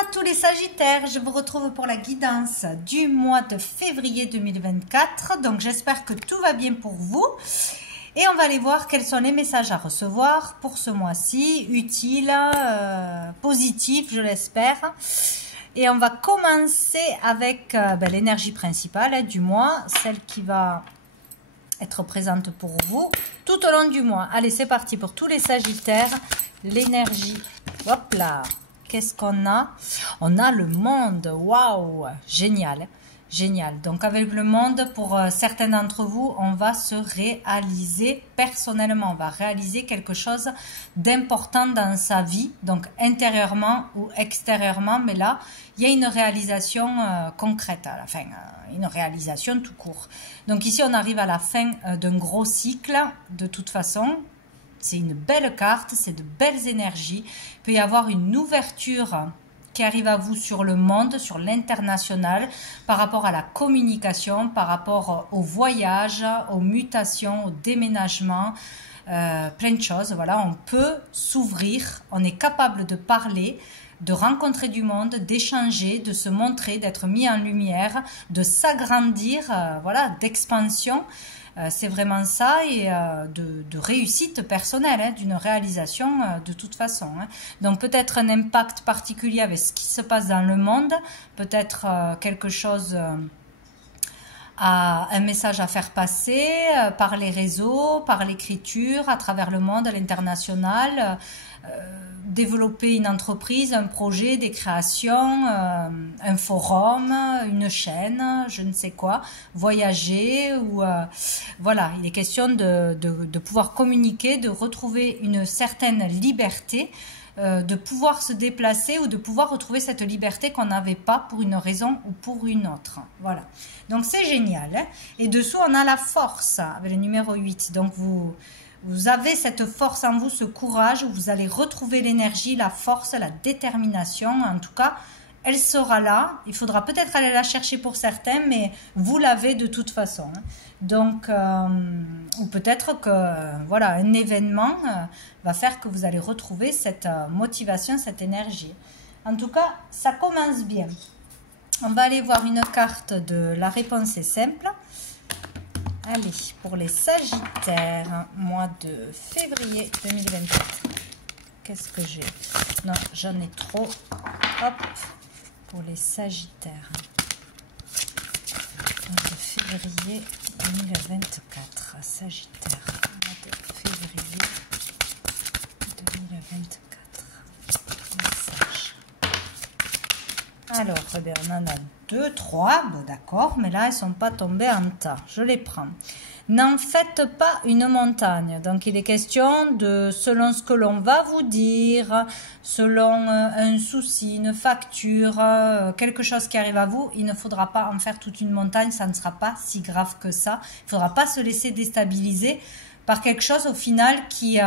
à tous les Sagittaires, je vous retrouve pour la guidance du mois de février 2024. Donc j'espère que tout va bien pour vous. Et on va aller voir quels sont les messages à recevoir pour ce mois-ci, utiles, positifs, je l'espère. Et on va commencer avec l'énergie principale du mois, celle qui va être présente pour vous tout au long du mois. Allez, c'est parti pour tous les Sagittaires. L'énergie, hop là. Qu'est-ce qu'on a? On a le monde. Waouh, génial, génial. Donc avec le monde, pour certains d'entre vous, on va se réaliser personnellement. On va réaliser quelque chose d'important dans sa vie, donc intérieurement ou extérieurement. Mais là, il y a une réalisation concrète à la fin, une réalisation tout court. Donc ici, on arrive à la fin d'un gros cycle de toute façon. C'est une belle carte, c'est de belles énergies. Il peut y avoir une ouverture qui arrive à vous sur le monde, sur l'international, par rapport à la communication, par rapport au voyage, aux mutations, au déménagement, plein de choses. Voilà, on peut s'ouvrir, on est capable de parler, de rencontrer du monde, d'échanger, de se montrer, d'être mis en lumière, de s'agrandir, voilà, d'expansion. C'est vraiment ça, et de réussite personnelle, hein, d'une réalisation de toute façon. Hein. Donc peut-être un impact particulier avec ce qui se passe dans le monde, peut-être quelque chose, un message à faire passer par les réseaux, par l'écriture, à travers le monde, à l'international, développer une entreprise, un projet, des créations, un forum, une chaîne, je ne sais quoi, voyager, ou voilà, il est question de pouvoir communiquer, de retrouver une certaine liberté, de pouvoir se déplacer ou de pouvoir retrouver cette liberté qu'on n'avait pas pour une raison ou pour une autre. Voilà, donc c'est génial. Hein. Et dessous, on a la force avec le numéro 8. Donc vous avez cette force en vous, ce courage, où vous allez retrouver l'énergie, la force, la détermination. En tout cas, elle sera là. Il faudra peut-être aller la chercher pour certains, mais vous l'avez de toute façon. Donc, ou peut-être que voilà, un événement va faire que vous allez retrouver cette motivation, cette énergie. En tout cas, ça commence bien. On va aller voir une carte de la réponse est simple. Allez, pour les Sagittaires, mois de février 2024. Qu'est-ce que j'ai? Non, j'en ai trop. Hop, pour les Sagittaires. Mois de février 2024. Sagittaire, mois de février 2024. Message. Alors, eh bien, on en a 2, 3, bon d'accord, mais là, elles ne sont pas tombées en tas. Je les prends. N'en faites pas une montagne. Donc, il est question de, selon ce que l'on va vous dire, selon un souci, une facture, quelque chose qui arrive à vous, il ne faudra pas en faire toute une montagne, ça ne sera pas si grave que ça. Il ne faudra pas se laisser déstabiliser par quelque chose, au final, qui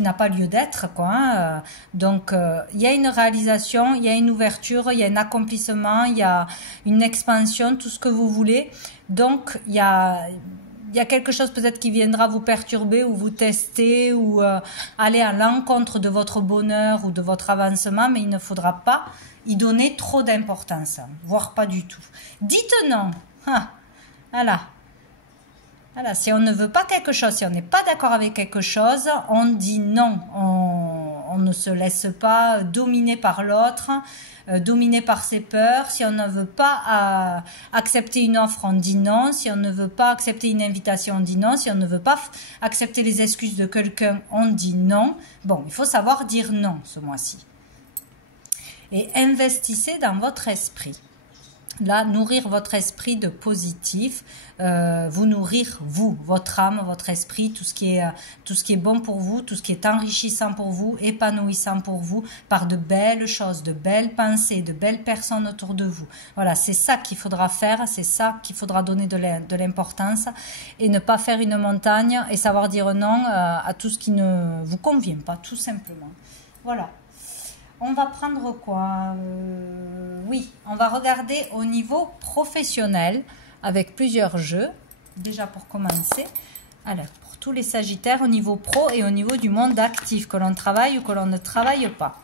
n'a pas lieu d'être, quoi. Hein. Donc, il y a une réalisation, il y a une ouverture, il y a un accomplissement, il y a une expansion, tout ce que vous voulez. Donc, il y a quelque chose peut-être qui viendra vous perturber ou vous tester ou aller à l'encontre de votre bonheur ou de votre avancement, mais il ne faudra pas y donner trop d'importance, voire pas du tout. Dites non. Ah, voilà. Voilà, si on ne veut pas quelque chose, si on n'est pas d'accord avec quelque chose, on dit non. On ne se laisse pas dominer par l'autre, dominer par ses peurs. Si on ne veut pas accepter une offre, on dit non. Si on ne veut pas accepter une invitation, on dit non. Si on ne veut pas accepter les excuses de quelqu'un, on dit non. Bon, il faut savoir dire non ce mois-ci. Et investissez dans votre esprit. Là, nourrir votre esprit de positif, vous nourrir, vous, votre âme, votre esprit, tout ce qui est bon pour vous, tout ce qui est enrichissant pour vous, épanouissant pour vous, par de belles choses, de belles pensées, de belles personnes autour de vous. Voilà, c'est ça qu'il faudra faire, c'est ça qu'il faudra donner de l'importance, et ne pas faire une montagne et savoir dire non à tout ce qui ne vous convient pas, tout simplement. Voilà. On va prendre quoi? Oui, on va regarder au niveau professionnel avec plusieurs jeux. Déjà pour commencer. Alors, pour tous les Sagittaires au niveau pro et au niveau du monde actif, que l'on travaille ou que l'on ne travaille pas.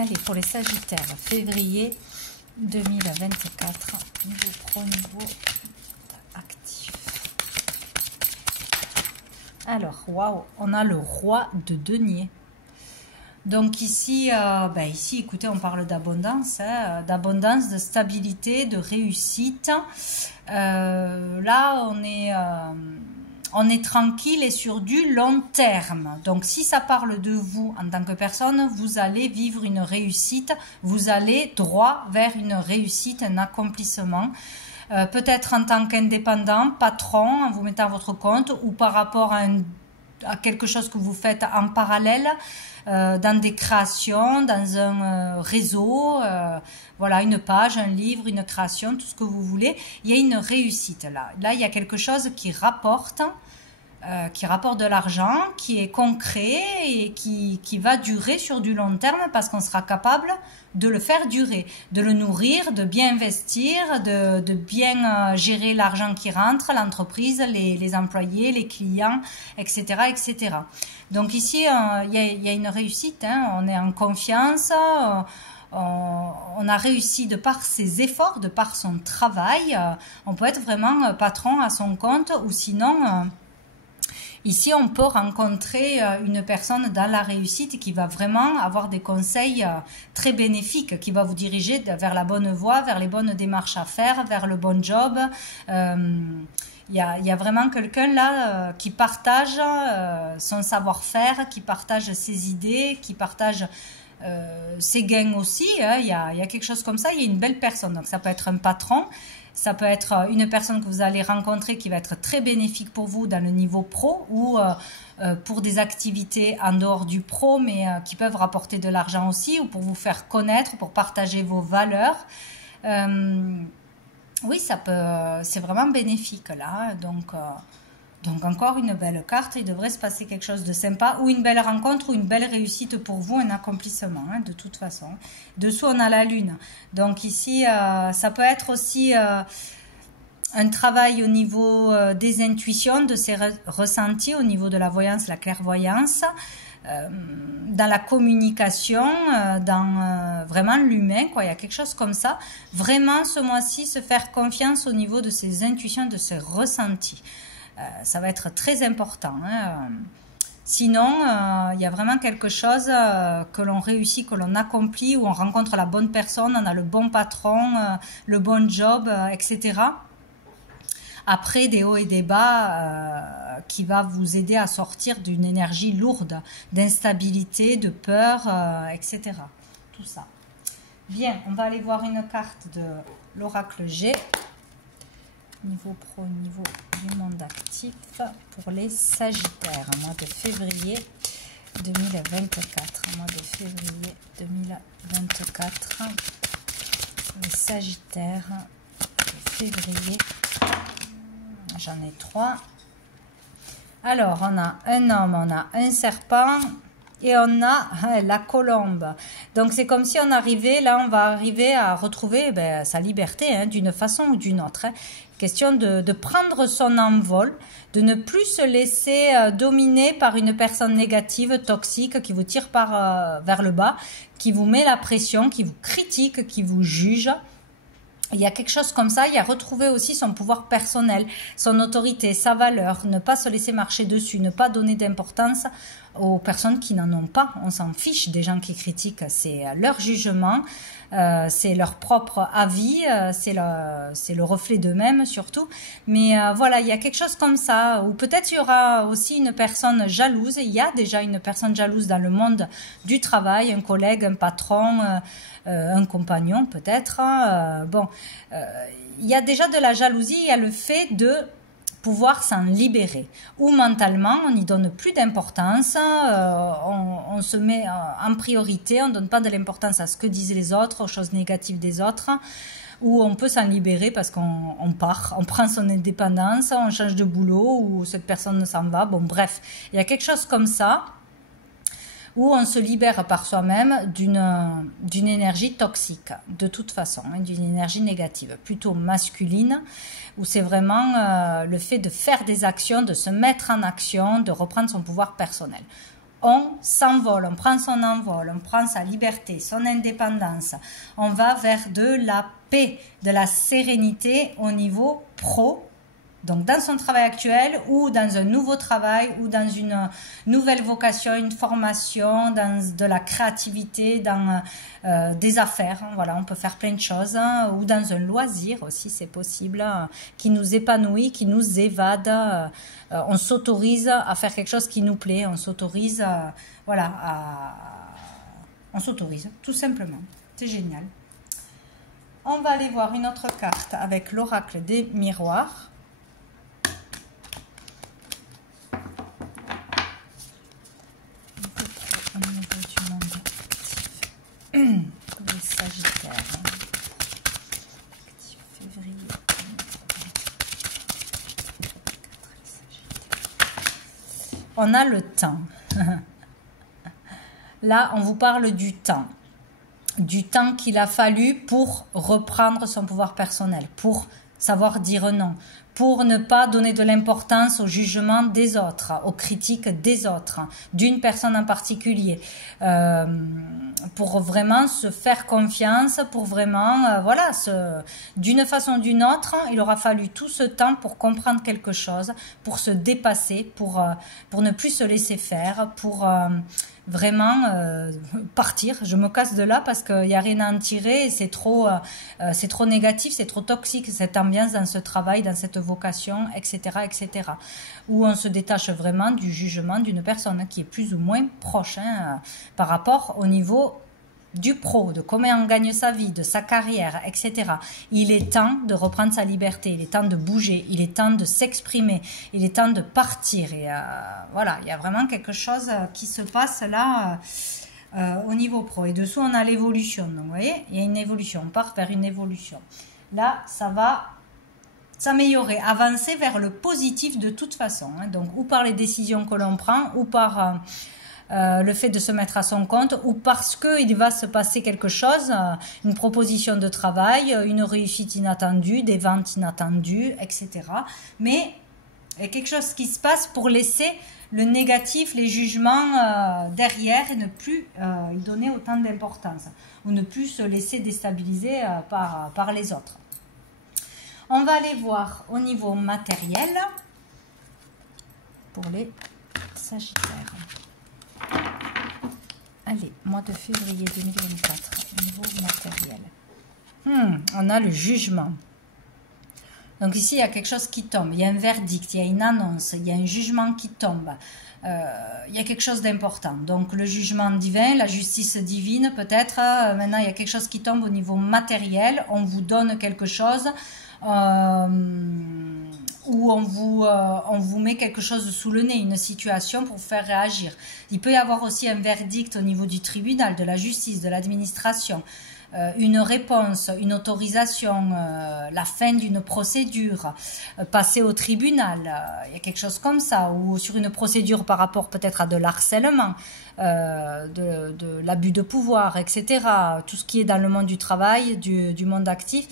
Allez, pour les Sagittaires, février 2024, niveau pro, niveau actif. Alors, waouh, on a le roi de denier. Donc ici, ici, écoutez, on parle d'abondance, hein, d'abondance, de stabilité, de réussite. Là, on est tranquille et sur du long terme. Donc, si ça parle de vous en tant que personne, vous allez vivre une réussite, vous allez droit vers une réussite, un accomplissement. Peut-être en tant qu'indépendant, patron, en vous mettant à votre compte, ou par rapport à quelque chose que vous faites en parallèle, dans des créations, dans un réseau, voilà, une page, un livre, une création, tout ce que vous voulez. Il y a une réussite là. Là, il y a quelque chose qui rapporte de l'argent, qui est concret et qui va durer sur du long terme parce qu'on sera capable de le faire durer, de le nourrir, de bien investir, de bien gérer l'argent qui rentre, l'entreprise, les employés, les clients, etc., etc. Donc ici, il y a une réussite, hein, on est en confiance, on a réussi de par ses efforts, de par son travail, on peut être vraiment patron à son compte ou sinon... Ici, on peut rencontrer une personne dans la réussite qui va vraiment avoir des conseils très bénéfiques, qui va vous diriger vers la bonne voie, vers les bonnes démarches à faire, vers le bon job. Il y a vraiment quelqu'un là qui partage son savoir-faire, qui partage ses idées, qui partage ses gains aussi. Hein. Il y a quelque chose comme ça, il y a une belle personne. Donc ça peut être un patron. Ça peut être une personne que vous allez rencontrer qui va être très bénéfique pour vous dans le niveau pro ou pour des activités en dehors du pro, mais qui peuvent rapporter de l'argent aussi ou pour vous faire connaître, pour partager vos valeurs. Oui, c'est vraiment bénéfique là. Donc encore une belle carte, il devrait se passer quelque chose de sympa ou une belle rencontre ou une belle réussite pour vous, un accomplissement hein, de toute façon. Dessous on a la lune, donc ici ça peut être aussi un travail au niveau des intuitions, de ses ressentis, au niveau de la voyance, la clairvoyance, dans la communication, dans vraiment l'humain, quoi. Il y a quelque chose comme ça. Vraiment ce mois-ci se faire confiance au niveau de ses intuitions, de ses ressentis. Ça va être très important. Hein. Sinon, il y a vraiment quelque chose que l'on réussit, que l'on accomplit, où on rencontre la bonne personne, on a le bon patron, le bon job, etc. Après, des hauts et des bas qui va vous aider à sortir d'une énergie lourde, d'instabilité, de peur, etc. Tout ça. Bien, on va aller voir une carte de l'oracle G. Niveau pro, niveau du monde actif pour les Sagittaires, mois de février 2024. Mois de février 2024. Les Sagittaires de février. J'en ai 3. Alors, on a un homme, on a un serpent et on a la colombe. Donc, c'est comme si on arrivait, là, on va arriver à retrouver sa liberté hein, d'une façon ou d'une autre. Hein. Question de prendre son envol, de ne plus se laisser dominer par une personne négative, toxique, qui vous tire vers le bas, qui vous met la pression, qui vous critique, qui vous juge. Il y a quelque chose comme ça, il y a retrouvé aussi son pouvoir personnel, son autorité, sa valeur, ne pas se laisser marcher dessus, ne pas donner d'importance aux personnes qui n'en ont pas. On s'en fiche des gens qui critiquent, c'est leur jugement, c'est leur propre avis, c'est le reflet d'eux-mêmes surtout. Mais voilà, il y a quelque chose comme ça, ou peut-être il y aura aussi une personne jalouse, il y a déjà une personne jalouse dans le monde du travail, un collègue, un patron, un compagnon peut-être. Il y a déjà de la jalousie, il y a le fait de pouvoir s'en libérer. Ou mentalement, on n'y donne plus d'importance, on se met en priorité, on ne donne pas de l'importance à ce que disent les autres, aux choses négatives des autres, ou on peut s'en libérer parce qu'on part, on prend son indépendance, on change de boulot, ou cette personne s'en va. Bon, bref, il y a quelque chose comme ça, où on se libère par soi-même d'une énergie toxique, de toute façon, hein, d'une énergie négative, plutôt masculine, où c'est vraiment le fait de faire des actions, de se mettre en action, de reprendre son pouvoir personnel. on s'envole, on prend son envol, on prend sa liberté, son indépendance. On va vers de la paix, de la sérénité au niveau pro. Donc dans son travail actuel ou dans un nouveau travail ou dans une nouvelle vocation, une formation, dans de la créativité, dans des affaires. Voilà, on peut faire plein de choses. Ou dans un loisir aussi, c'est possible, qui nous épanouit, qui nous évade. On s'autorise à faire quelque chose qui nous plaît. On s'autorise, voilà, on s'autorise, tout simplement. C'est génial. On va aller voir une autre carte avec l'oracle des miroirs. Les Sagittaires. Février. On a le temps. Là, on vous parle du temps. Du temps qu'il a fallu pour reprendre son pouvoir personnel, pour savoir dire non, pour ne pas donner de l'importance au jugement des autres, aux critiques des autres, d'une personne en particulier, pour vraiment se faire confiance, pour vraiment, voilà, d'une façon ou d'une autre, il aura fallu tout ce temps pour comprendre quelque chose, pour se dépasser, pour ne plus se laisser faire, pour vraiment partir. Je me casse de là parce qu'il n'y a rien à en tirer et c'est trop négatif, c'est trop toxique cette ambiance dans ce travail, dans cette vocation, etc., etc. Où on se détache vraiment du jugement d'une personne qui est plus ou moins proche par rapport au niveau du pro, de comment on gagne sa vie, de sa carrière, etc. Il est temps de reprendre sa liberté, il est temps de bouger, il est temps de s'exprimer, il est temps de partir. Et voilà, il y a vraiment quelque chose qui se passe là au niveau pro. Et dessous, on a l'évolution. Donc, vous voyez, il y a une évolution, on part vers une évolution. Là, ça va s'améliorer, avancer vers le positif de toute façon. Donc, ou par les décisions que l'on prend, ou par le fait de se mettre à son compte, ou parce qu'il va se passer quelque chose, une proposition de travail, une réussite inattendue, des ventes inattendues, etc. Mais il y a quelque chose qui se passe pour laisser le négatif, les jugements derrière et ne plus y donner autant d'importance, ou ne plus se laisser déstabiliser par les autres. On va aller voir au niveau matériel pour les Sagittaires. Allez, mois de février 2024, niveau matériel. On a le jugement. Donc ici, il y a quelque chose qui tombe, il y a un verdict, il y a une annonce, il y a un jugement qui tombe. Il y a quelque chose d'important. Donc le jugement divin, la justice divine peut-être. Maintenant, il y a quelque chose qui tombe au niveau matériel. On vous donne quelque chose. Où on vous met quelque chose sous le nez, une situation pour vous faire réagir. Il peut y avoir aussi un verdict au niveau du tribunal, de la justice, de l'administration, une réponse, une autorisation, la fin d'une procédure, passer au tribunal, il y a quelque chose comme ça, ou sur une procédure par rapport peut-être à de l'harcèlement, de l'abus de pouvoir, etc. Tout ce qui est dans le monde du travail, du monde actif.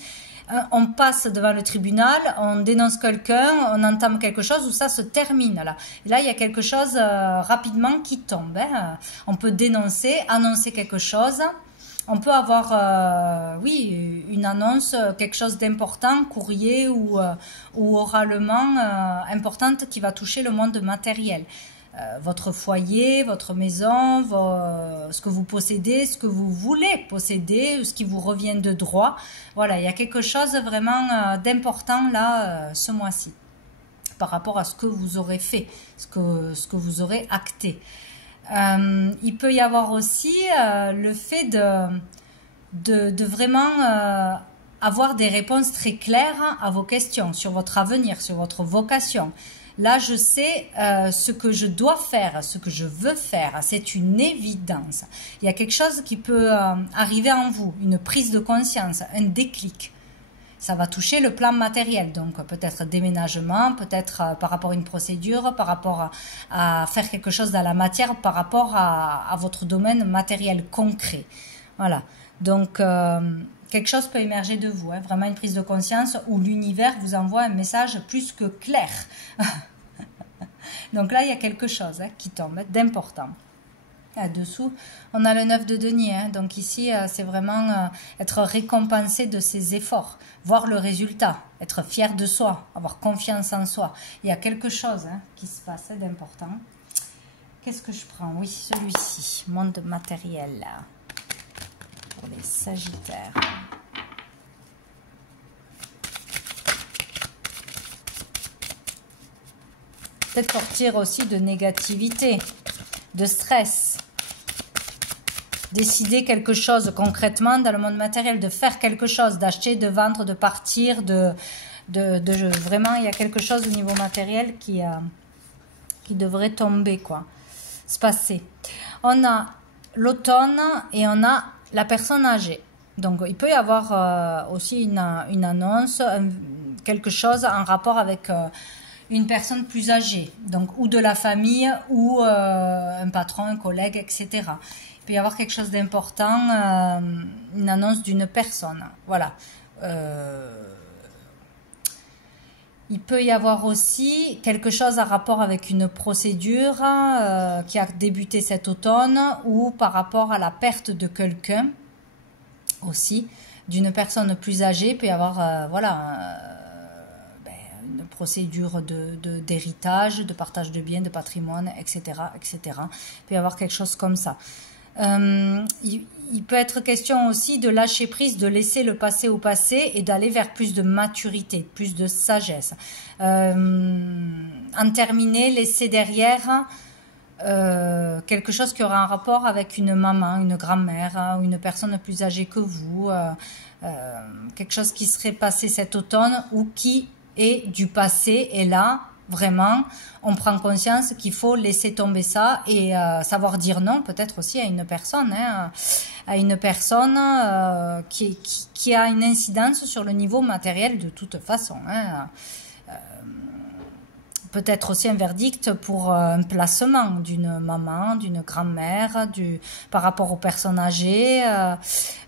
On passe devant le tribunal, on dénonce quelqu'un, on entame quelque chose où ça se termine là. Et là, il y a quelque chose rapidement qui tombe. On peut dénoncer, annoncer quelque chose. On peut avoir, oui, une annonce, quelque chose d'important, courrier ou oralement importante qui va toucher le monde matériel. Votre foyer, votre maison, ce que vous possédez, ce que vous voulez posséder, ce qui vous revient de droit. Voilà, il y a quelque chose vraiment d'important là ce mois-ci par rapport à ce que vous aurez fait, ce que vous aurez acté. Il peut y avoir aussi le fait de vraiment avoir des réponses très claires à vos questions sur votre avenir, sur votre vocation. Là, je sais ce que je dois faire, ce que je veux faire. C'est une évidence. Il y a quelque chose qui peut arriver en vous, une prise de conscience, un déclic. Ça va toucher le plan matériel, donc peut-être déménagement, peut-être par rapport à une procédure, par rapport à faire quelque chose dans la matière, par rapport à votre domaine matériel concret. Voilà, donc quelque chose peut émerger de vous, vraiment une prise de conscience où l'univers vous envoie un message plus que clair. Donc là, il y a quelque chose qui tombe d'important. Dessous, on a le 9 de denier. Hein. Donc ici, c'est vraiment être récompensé de ses efforts, voir le résultat, être fier de soi, avoir confiance en soi. Il y a quelque chose qui se passe d'important. Qu'est-ce que je prends? Oui, celui-ci, monde matériel, pour les Sagittaires. Peut-être sortir aussi de négativité, de stress. Décider quelque chose concrètement dans le monde matériel, de faire quelque chose, d'acheter, de vendre, de partir, vraiment, il y a quelque chose au niveau matériel qui devrait tomber, quoi, se passer. On a l'automne et on a la personne âgée. Donc, il peut y avoir aussi une annonce, quelque chose en rapport avec une personne plus âgée, donc ou de la famille, ou un patron, un collègue, etc. Il peut y avoir quelque chose d'important, une annonce d'une personne. Voilà. Il peut y avoir aussi quelque chose à rapport avec une procédure qui a débuté cet automne, ou par rapport à la perte de quelqu'un aussi, d'une personne plus âgée. Il peut y avoir une procédure d'héritage, de partage de biens, de patrimoine, etc., etc. Il peut y avoir quelque chose comme ça. Il peut être question aussi de lâcher prise, de laisser le passé au passé et d'aller vers plus de maturité, plus de sagesse. En terminer, laisser derrière quelque chose qui aura un rapport avec une maman, une grand-mère, ou une personne plus âgée que vous, quelque chose qui serait passé cet automne ou qui est du passé, et là, vraiment, on prend conscience qu'il faut laisser tomber ça et savoir dire non, peut-être aussi à une personne, qui a une incidence sur le niveau matériel de toute façon. Peut-être aussi un verdict pour un placement d'une maman, d'une grand-mère, par rapport aux personnes âgées.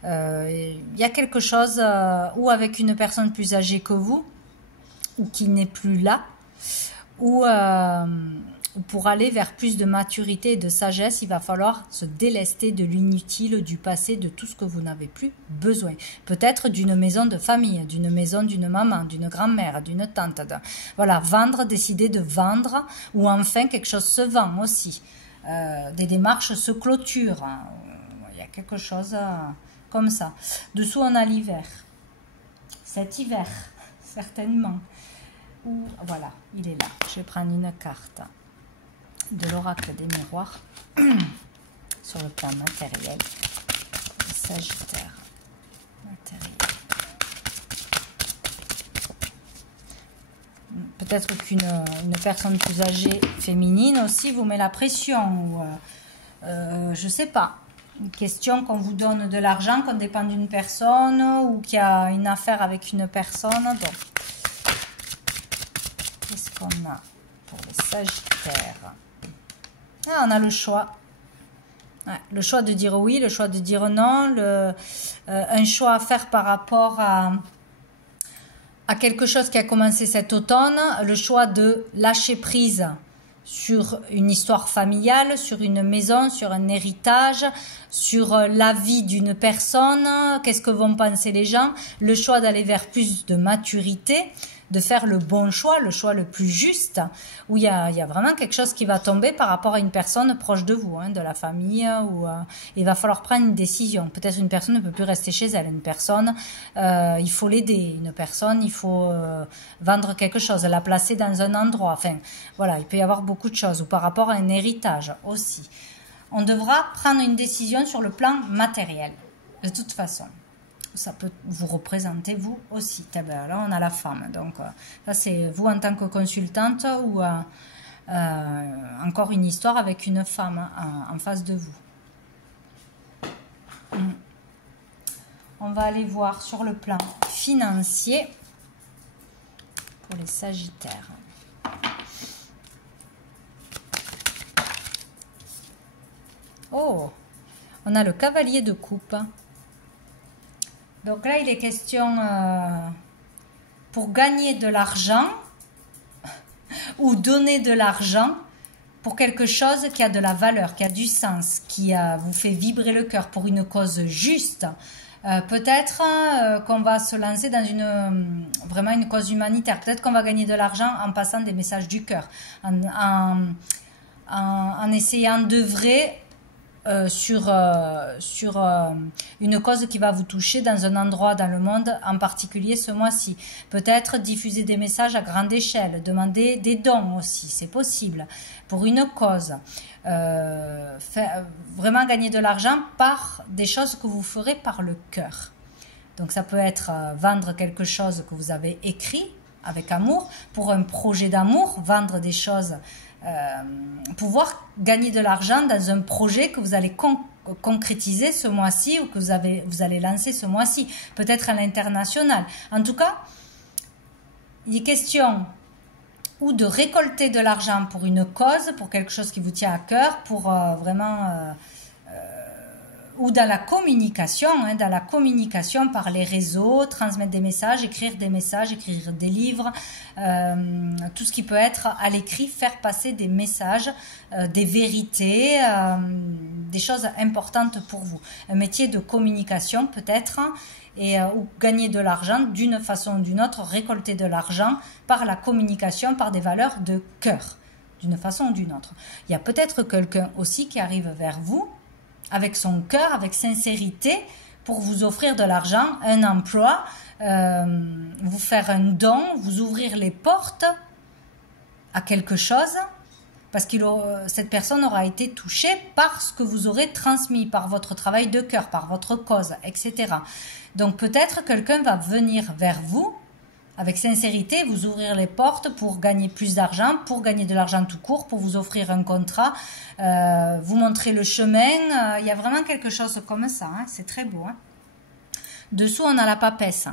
Il y a quelque chose, ou avec une personne plus âgée que vous, ou qui n'est plus là, ou pour aller vers plus de maturité et de sagesse, il va falloir se délester de l'inutile, du passé, de tout ce que vous n'avez plus besoin. Peut-être d'une maison de famille, d'une maison d'une maman, d'une grand-mère, d'une tante. Voilà, vendre, décider de vendre, ou enfin quelque chose se vend aussi. Des démarches se clôturent. Il y a quelque chose comme ça. Dessous, on a l'hiver. Cet hiver, certainement. Voilà, il est là. Je vais prendre une carte de l'oracle des miroirs sur le plan matériel. Sagittaire matériel. Peut-être qu'une personne plus âgée, féminine aussi, vous met la pression, ou je sais pas. Une question qu'on vous donne de l'argent, qu'on dépend d'une personne, ou qu'il y a une affaire avec une personne. Donc, qu'est-ce qu'on a pour les Sagittaires? Ah, on a le choix. Ouais, le choix de dire oui, le choix de dire non, un choix à faire par rapport à quelque chose qui a commencé cet automne, le choix de lâcher prise sur une histoire familiale, sur une maison, sur un héritage, sur la vie d'une personne, qu'est-ce que vont penser les gens, le choix d'aller vers plus de maturité, de faire le bon choix, le choix le plus juste, où il y a vraiment quelque chose qui va tomber par rapport à une personne proche de vous, de la famille, où il va falloir prendre une décision. Peut-être une personne ne peut plus rester chez elle, une personne, il faut l'aider, une personne, il faut vendre quelque chose, la placer dans un endroit, enfin, voilà, il peut y avoir beaucoup de choses, ou par rapport à un héritage aussi. On devra prendre une décision sur le plan matériel, de toute façon. Ça peut vous représenter vous aussi. Là, on a la femme. Donc, ça, c'est vous en tant que consultante, ou encore une histoire avec une femme en face de vous. On va aller voir sur le plan financier pour les Sagittaires. Oh, on a le cavalier de coupe. Donc là, il est question pour gagner de l'argent ou donner de l'argent, pour quelque chose qui a de la valeur, qui a du sens, qui vous fait vibrer le cœur pour une cause juste. Peut-être qu'on va se lancer dans vraiment une cause humanitaire. Peut-être qu'on va gagner de l'argent en passant des messages du cœur, en essayant d'œuvrer sur une cause qui va vous toucher dans un endroit dans le monde en particulier ce mois-ci. Peut-être diffuser des messages à grande échelle, demander des dons aussi, c'est possible, pour une cause. Vraiment gagner de l'argent par des choses que vous ferez par le cœur. Donc ça peut être vendre quelque chose que vous avez écrit avec amour, pour un projet d'amour, vendre des choses, pouvoir gagner de l'argent dans un projet que vous allez concrétiser ce mois-ci ou que vous allez lancer ce mois-ci, peut-être à l'international. En tout cas, il est question ou de récolter de l'argent pour une cause, pour quelque chose qui vous tient à cœur, pour vraiment... ou dans la communication par les réseaux, transmettre des messages, écrire des livres, tout ce qui peut être à l'écrit, faire passer des messages, des vérités, des choses importantes pour vous. Un métier de communication peut-être, ou gagner de l'argent d'une façon ou d'une autre, récolter de l'argent par la communication, par des valeurs de cœur, d'une façon ou d'une autre. Il y a peut-être quelqu'un aussi qui arrive vers vous, avec son cœur, avec sincérité, pour vous offrir de l'argent, un emploi, vous faire un don, vous ouvrir les portes à quelque chose, parce que cette personne aura été touchée par ce que vous aurez transmis, par votre travail de cœur, par votre cause, etc. Donc peut-être quelqu'un va venir vers vous, avec sincérité, vous ouvrir les portes pour gagner plus d'argent, pour gagner de l'argent tout court, pour vous offrir un contrat, vous montrer le chemin. Il y a vraiment quelque chose comme ça, hein, c'est très beau. Hein. Dessous, on a la papesse.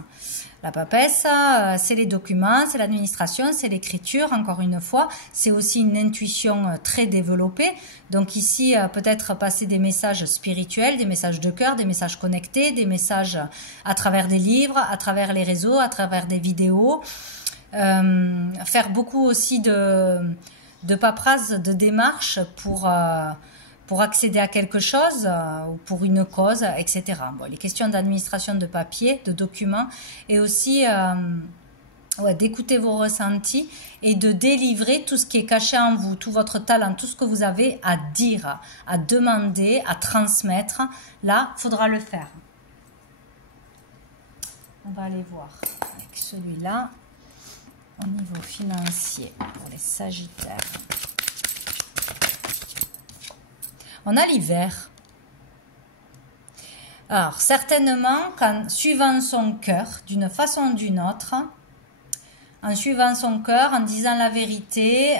La papesse, c'est les documents, c'est l'administration, c'est l'écriture, encore une fois. C'est aussi une intuition très développée. Donc ici, peut-être passer des messages spirituels, des messages de cœur, des messages connectés, des messages à travers des livres, à travers les réseaux, à travers des vidéos. Faire beaucoup aussi de paperasse, de démarches pour accéder à quelque chose ou pour une cause, etc. Bon, les questions d'administration de papier, de documents, et aussi d'écouter vos ressentis et de délivrer tout ce qui est caché en vous, tout votre talent, tout ce que vous avez à dire, à demander, à transmettre. Là, il faudra le faire. On va aller voir avec celui-là au niveau financier pour les Sagittaires. On a l'hiver. Alors, certainement, suivant son cœur, d'une façon ou d'une autre, en suivant son cœur, en disant la vérité,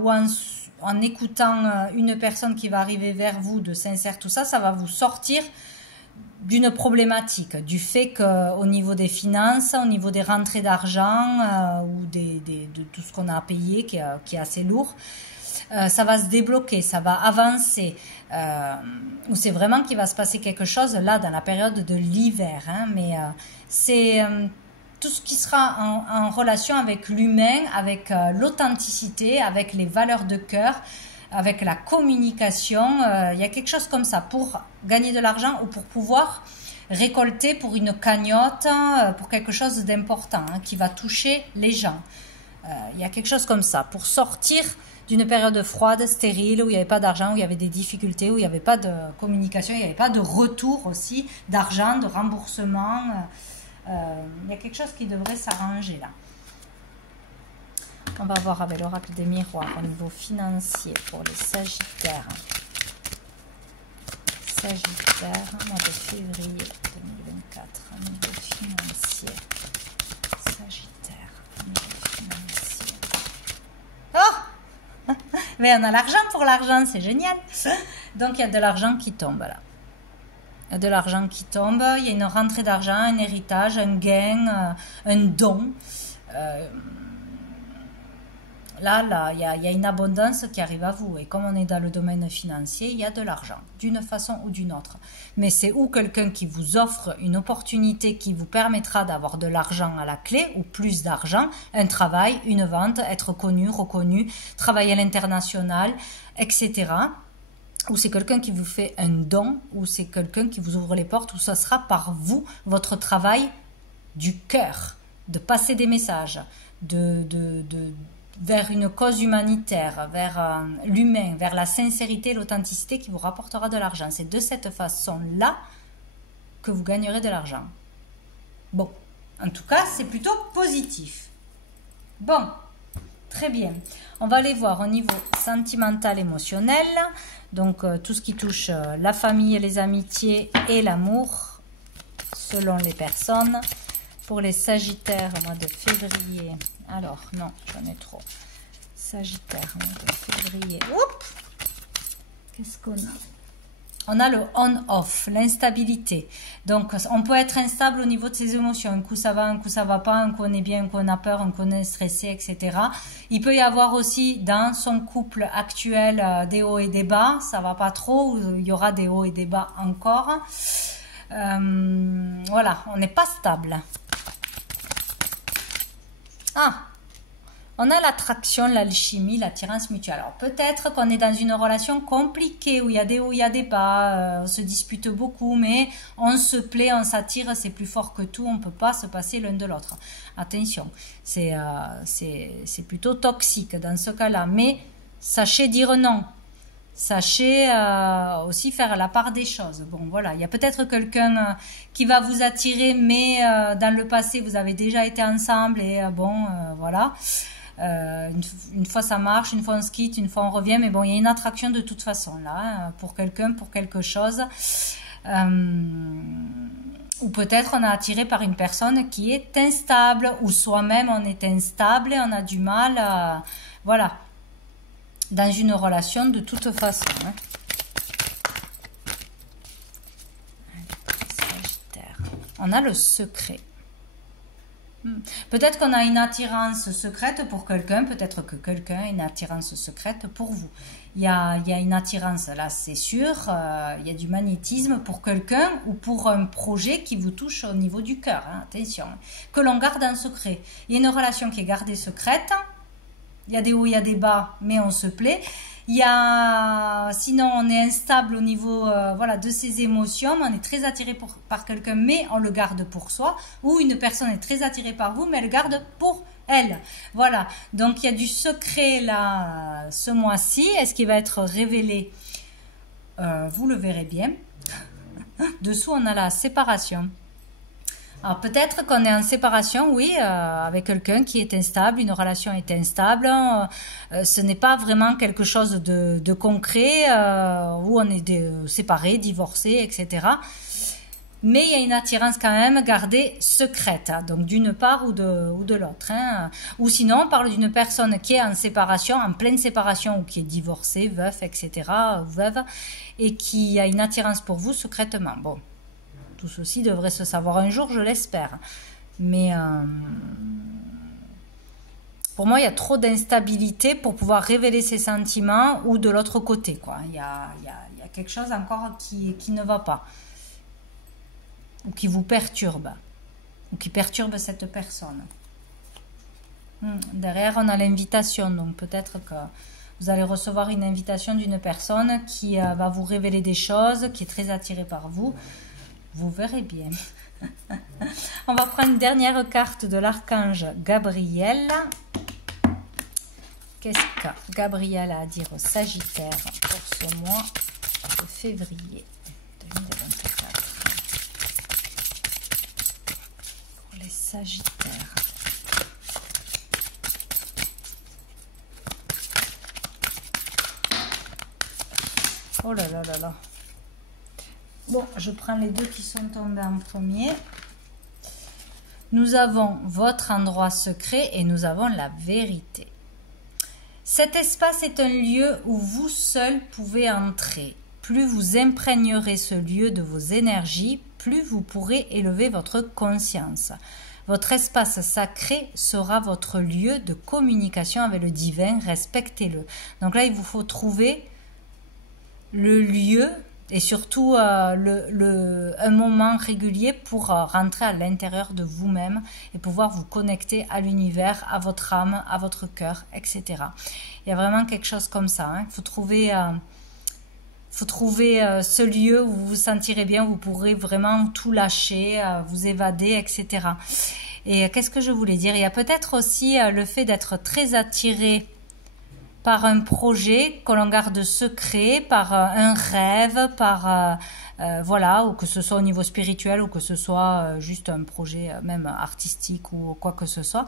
ou en écoutant une personne qui va arriver vers vous, de sincère, tout ça, ça va vous sortir d'une problématique, du fait qu'au niveau des finances, au niveau des rentrées d'argent, ou de tout ce qu'on a à payer, qui est assez lourd, ça va se débloquer, ça va avancer, ou c'est vraiment qu'il va se passer quelque chose là dans la période de l'hiver, hein, mais c'est tout ce qui sera en relation avec l'humain, avec l'authenticité, avec les valeurs de cœur, avec la communication. Il y a quelque chose comme ça pour gagner de l'argent ou pour pouvoir récolter pour une cagnotte, pour quelque chose d'important, hein, qui va toucher les gens. Il y a quelque chose comme ça pour sortir d'une période froide, stérile, où il n'y avait pas d'argent, où il y avait des difficultés, où il n'y avait pas de communication, il n'y avait pas de retour aussi d'argent, de remboursement. Il y a quelque chose qui devrait s'arranger là. On va voir avec l'oracle des miroirs au niveau financier pour les Sagittaires. Sagittaire, mois de février 2024, au niveau financier. Sagittaire, au niveau financier. Oh! Mais on a l'argent pour l'argent, c'est génial. Donc il y a de l'argent qui tombe là. Il y a de l'argent qui tombe, il y a une rentrée d'argent, un héritage, un gain, un don. Là, il y a une abondance qui arrive à vous. Et comme on est dans le domaine financier, il y a de l'argent, d'une façon ou d'une autre. Mais c'est ou quelqu'un qui vous offre une opportunité qui vous permettra d'avoir de l'argent à la clé, ou plus d'argent, un travail, une vente, être connu, reconnu, travailler à l'international, etc. Ou c'est quelqu'un qui vous fait un don, ou c'est quelqu'un qui vous ouvre les portes, ou ça sera par vous, votre travail du cœur, de passer des messages, vers une cause humanitaire, vers l'humain, vers la sincérité, l'authenticité qui vous rapportera de l'argent. C'est de cette façon-là que vous gagnerez de l'argent. Bon, en tout cas, c'est plutôt positif. Bon, très bien. On va aller voir au niveau sentimental, émotionnel. Donc, tout ce qui touche la famille, les amitiés et l'amour, selon les personnes. Pour les Sagittaires, au mois de février. Alors, non, j'en ai trop. Sagittaire, mois de février. Oups! Qu'est-ce qu'on a? On a le on-off, l'instabilité. Donc, on peut être instable au niveau de ses émotions. Un coup, ça va, un coup, ça va pas. Un coup, on est bien, un coup, on a peur, un coup, on est stressé, etc. Il peut y avoir aussi, dans son couple actuel, des hauts et des bas. Ça va pas trop. Il y aura des hauts et des bas encore. Voilà, on n'est pas stable. Ah, on a l'attraction, l'alchimie, l'attirance mutuelle. Alors peut-être qu'on est dans une relation compliquée où il y a des hauts, il y a des bas, on se dispute beaucoup, mais on se plaît, on s'attire, c'est plus fort que tout, on ne peut pas se passer l'un de l'autre. Attention, c'est plutôt toxique dans ce cas-là, mais sachez dire non. Sachez aussi faire la part des choses. Bon, voilà, il y a peut-être quelqu'un qui va vous attirer, mais dans le passé, vous avez déjà été ensemble et voilà. Une fois ça marche, une fois on se quitte, une fois on revient, mais bon, il y a une attraction de toute façon là, pour quelqu'un, pour quelque chose. Ou peut-être on est attiré par une personne qui est instable, ou soi-même on est instable et on a du mal, voilà. Dans une relation de toute façon. Hein. On a le secret. Peut-être qu'on a une attirance secrète pour quelqu'un, peut-être que quelqu'un a une attirance secrète pour vous. Il y a une attirance, là c'est sûr, il y a du magnétisme pour quelqu'un ou pour un projet qui vous touche au niveau du cœur. Hein, attention, que l'on garde en secret. Il y a une relation qui est gardée secrète. Il y a des hauts, il y a des bas, mais on se plaît. Sinon, on est instable au niveau voilà, de ses émotions. On est très attiré par quelqu'un, mais on le garde pour soi. Ou une personne est très attirée par vous, mais elle le garde pour elle. Voilà. Donc, il y a du secret là ce mois-ci. Est-ce qu'il va être révélé? Vous le verrez bien. Dessous, on a la séparation. Alors peut-être qu'on est en séparation, oui, avec quelqu'un qui est instable, une relation est instable, ce n'est pas vraiment quelque chose de concret, où on est séparés, divorcés, etc. Mais il y a une attirance quand même gardée secrète, hein, donc d'une part ou de l'autre. Hein. Ou sinon, on parle d'une personne qui est en séparation, en pleine séparation, ou qui est divorcée, veuf, etc., ou veuve, et qui a une attirance pour vous secrètement. Bon. Tout ceci devrait se savoir un jour, je l'espère. Mais pour moi, il y a trop d'instabilité pour pouvoir révéler ses sentiments ou de l'autre côté. Quoi. Il y a quelque chose encore qui ne va pas. Ou qui vous perturbe. Ou qui perturbe cette personne. Derrière, on a l'invitation. Donc peut-être que vous allez recevoir une invitation d'une personne qui va vous révéler des choses, qui est très attirée par vous. Vous verrez bien. On va prendre une dernière carte de l'archange Gabriel. Qu'est-ce que Gabriel a à dire aux Sagittaires pour ce mois de février 2024? Pour les Sagittaires. Oh là là là là. Bon, je prends les deux qui sont tombés en premier. Nous avons votre endroit secret et nous avons la vérité. Cet espace est un lieu où vous seul pouvez entrer. Plus vous imprégnerez ce lieu de vos énergies, plus vous pourrez élever votre conscience. Votre espace sacré sera votre lieu de communication avec le divin. Respectez-le. Donc là, il vous faut trouver le lieu et surtout un moment régulier pour rentrer à l'intérieur de vous-même et pouvoir vous connecter à l'univers, à votre âme, à votre cœur, etc. Il y a vraiment quelque chose comme ça. Il faut trouver ce lieu où vous vous sentirez bien, où vous pourrez vraiment tout lâcher, vous évader, etc. Et qu'est-ce que je voulais dire? Il y a peut-être aussi le fait d'être très attiré par un projet que l'on garde secret, par un rêve, par voilà, ou que ce soit au niveau spirituel, ou que ce soit juste un projet même artistique ou quoi que ce soit,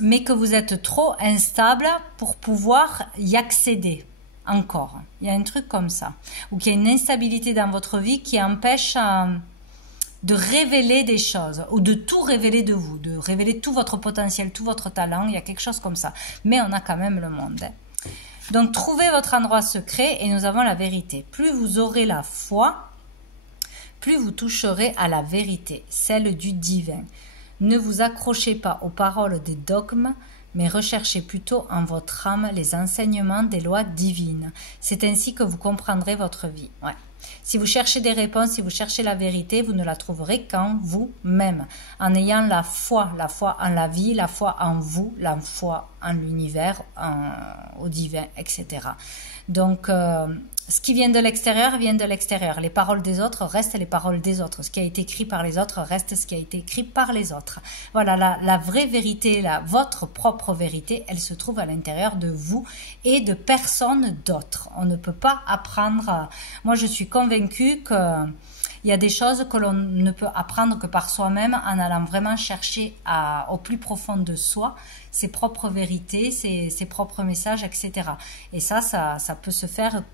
mais que vous êtes trop instable pour pouvoir y accéder encore. Il y a un truc comme ça, ou qu'il y a une instabilité dans votre vie qui empêche de révéler des choses, ou de tout révéler de vous, de révéler tout votre potentiel, tout votre talent. Il y a quelque chose comme ça, mais on a quand même le monde. Donc, trouvez votre endroit secret et nous avons la vérité. Plus vous aurez la foi, plus vous toucherez à la vérité, celle du divin. Ne vous accrochez pas aux paroles des dogmes, mais recherchez plutôt en votre âme les enseignements des lois divines. C'est ainsi que vous comprendrez votre vie. Ouais. Si vous cherchez des réponses, si vous cherchez la vérité, vous ne la trouverez qu'en vous-même, en ayant la foi en la vie, la foi en vous, la foi en l'univers, au divin, etc. Donc, ce qui vient de l'extérieur vient de l'extérieur. Les paroles des autres restent les paroles des autres. Ce qui a été écrit par les autres reste ce qui a été écrit par les autres. Voilà, la vraie vérité, votre propre vérité, elle se trouve à l'intérieur de vous et de personne d'autre. On ne peut pas apprendre. Moi, je suis convaincue que il y a des choses que l'on ne peut apprendre que par soi-même en allant vraiment chercher au plus profond de soi ses propres vérités, ses propres messages, etc. Et ça peut se faire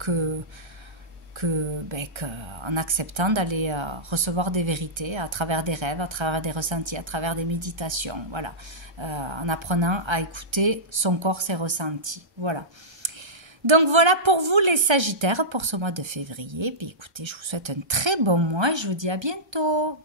en acceptant d'aller recevoir des vérités à travers des rêves, à travers des ressentis, à travers des méditations, voilà, en apprenant à écouter son corps, ses ressentis, voilà. Donc voilà pour vous les Sagittaires pour ce mois de février. Puis écoutez, je vous souhaite un très bon mois et je vous dis à bientôt.